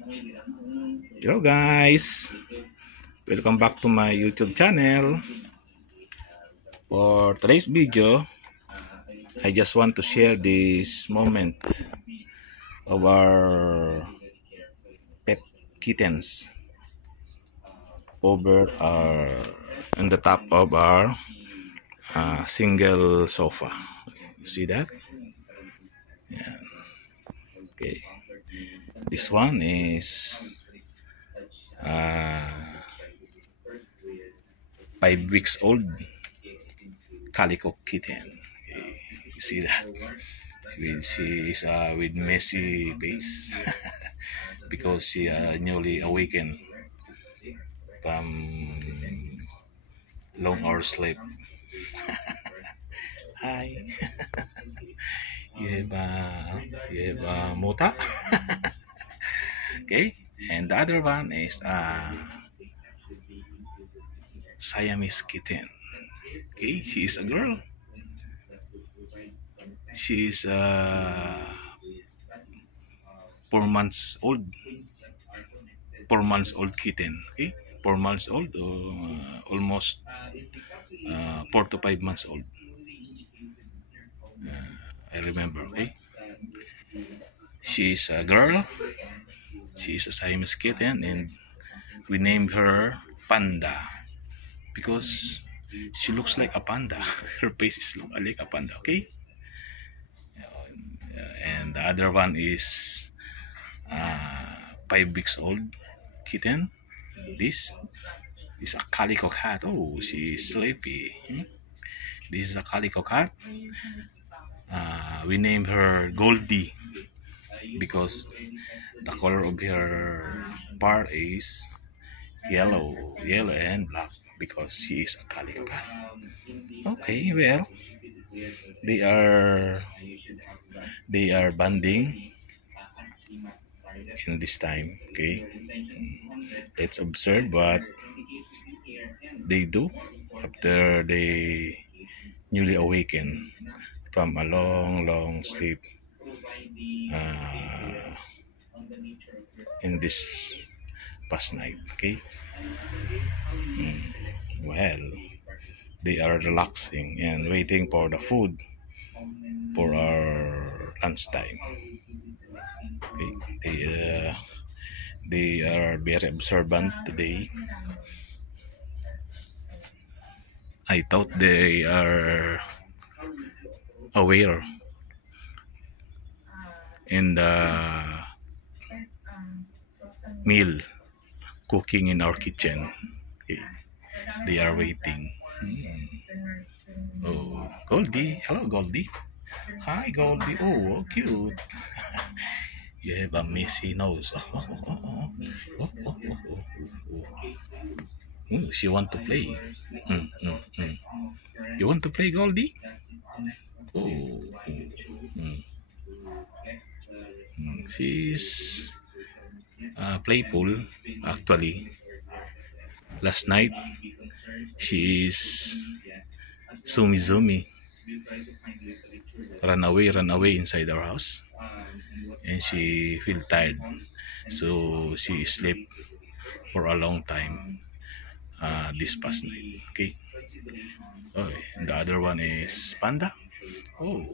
Hello guys, welcome back to my YouTube channel. For today's video, I just want to share this moment of our pet kittens over on the top of our single sofa. You see that? Yeah. Okay. This one is uh, 5 weeks old calico kitten. Okay. You see that? She is with messy face because she newly awakened from long hour sleep. Hi, you have Mota. Okay, and the other one is Siamese kitten. Okay, she is a girl. She is 4 months old. 4 months old kitten. Okay, 4 months old, almost 4 to 5 months old. I remember. Okay, she is a girl. She is a Siamese kitten, and we named her Panda because she looks like a panda. Her face is look like a panda. Okay, and the other one is 5 weeks old kitten. This is a calico cat. Oh, she is sleepy. This is a calico cat. We named her Goldie because the color of her part is yellow and black because she is a calico cat. Okay, well, they are they are banding in this time. Okay, let's observe what they do after they newly awaken from a long sleep uh, in this past night. Okay, well, they are relaxing and waiting for the food for our lunchtime. Okay, they are very observant today. I thought they are aware in the meal cooking in our kitchen. Okay, they are waiting. Oh, Goldie. Hello, Goldie. Hi, Goldie. Oh, cute. You have a messy nose. She want to play. Mm, mm, mm. You want to play, Goldie? Oh, mm, she's playful. Actually, last night she is zoomy, run away inside our house, and she feel tired, so she sleep for a long time this past night. Okay. Oh, and the other one is Panda. Oh,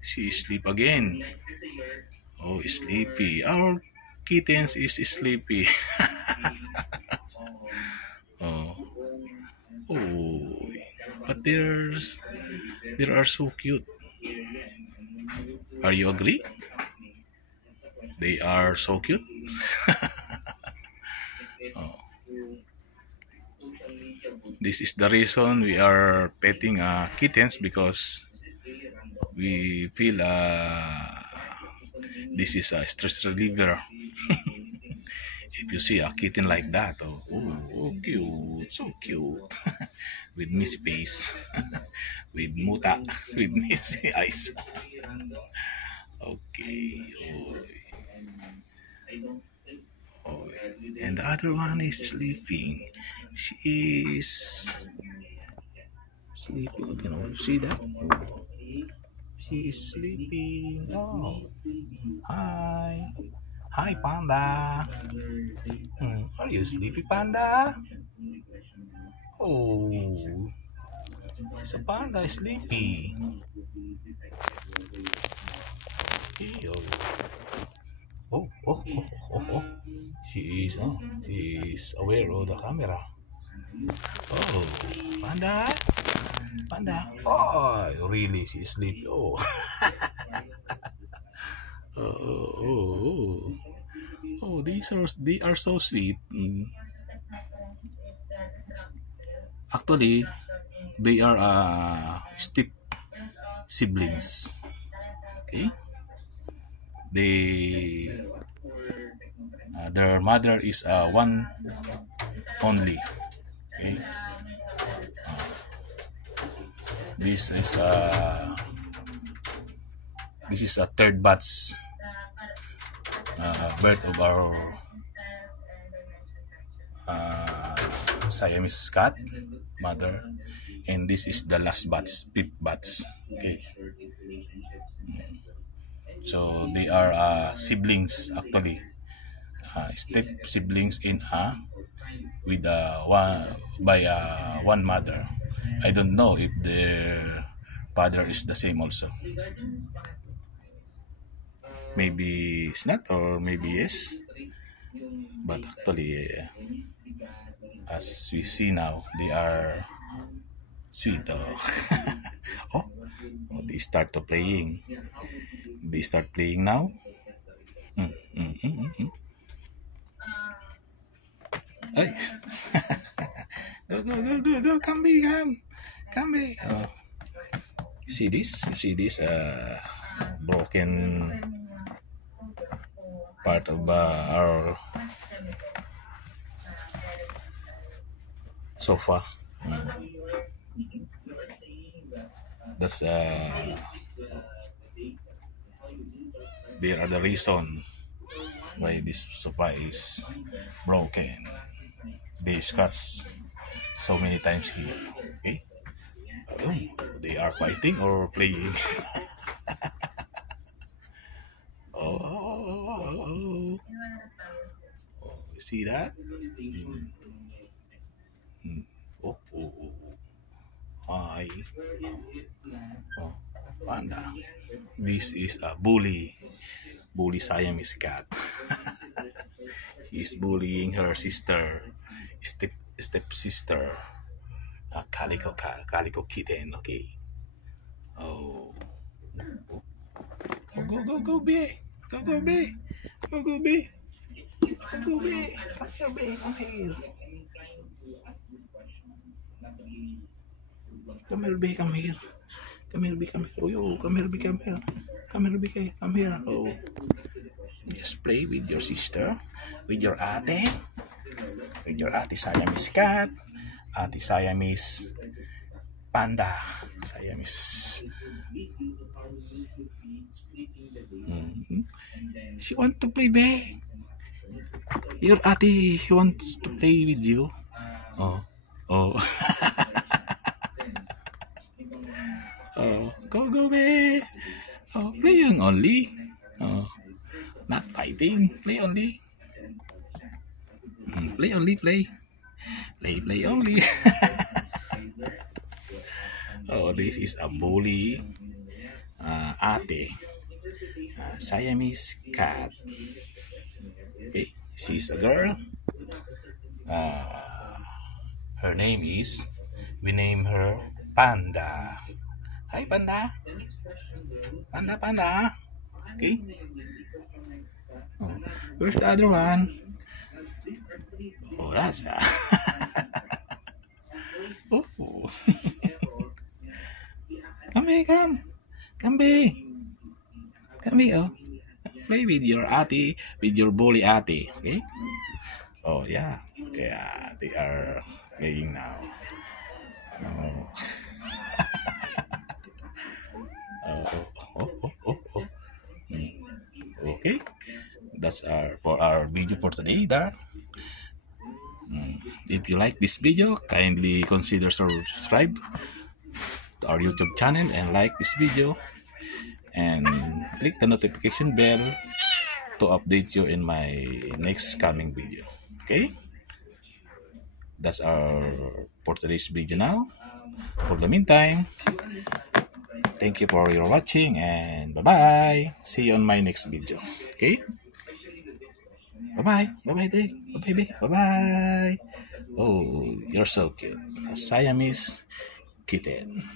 she sleep again. Oh, sleepy. Our kittens is sleepy. Oh, oh, but they are so cute. Are you agree? They are so cute. Oh, this is the reason we are petting kittens because we feel this is a stress reliever. If you see a kitten like that, cute, so cute, with messy face, with muta, with messy eyes. Okay, oh, and the other one is sleeping. She is sleeping. You know, see that? She is sleeping. Oh, hi. Hi, Panda. Are you sleepy, Panda? Oh, so Panda is sleepy. Ew. Oh. She is aware of the camera. Oh, Panda. Oh, really? She is sleepy. Oh. Oh, they are so sweet. Actually, they are step siblings. Okay, their mother is one only. Okay, this is a third batch birth of our Siamese cat mother, and this is the last batch, fifth batch. Okay, so they are siblings actually, step siblings in with one mother. I don't know if their father is the same also. Maybe it's not, or maybe yes. But actually, as we see now, they are sweet. Oh, they start to playing. They start playing now. Ay. Go, come be. Oh. You see this broken part of our sofa. That's there are the reason why this sofa is broken. They scratch so many times here. Okay. Oh, they are fighting or playing. Oh, you see that? Oh. Hi. Oh, Panda. This is a bully Siamese cat. She's bullying her sister, step sister, a calico kitten. Okay. Oh. Go, be. Go, be. Go, be. Go, be. Come here. Come here, be. Come here. Oh, yo, come here, be. Come here. Come here. Oh. Just play with your sister, with your ate Siamese cat, ate Siamese panda, Siamese. She wants to play, be. Your ate wants to play with you. Oh. Oh, go, be. Oh, playing only. Oh, not fighting. Play only. Play only. Play only. Oh, this is a bully ate Siamese cat. Okay, she's a girl. Her name is, we name her Panda. Hi, Panda. Panda. Okay. Oh, where's the other one? Oh, that's oh. Come be. Oh, play with your ate, with your bully ate. Okay. Oh yeah, they are playing now. Oh. Oh. Okay, that's for our video for today. If you like this video, kindly consider subscribe to our YouTube channel and like this video and click the notification bell to update you in my next coming video. Okay? That's our for today's video now. For the meantime, thank you for your watching and bye-bye. See you on my next video. Okay? Bye-bye. Bye-bye, Dick. Bye-bye, baby. Bye-bye. Oh, you're so cute. A Siamese kitten.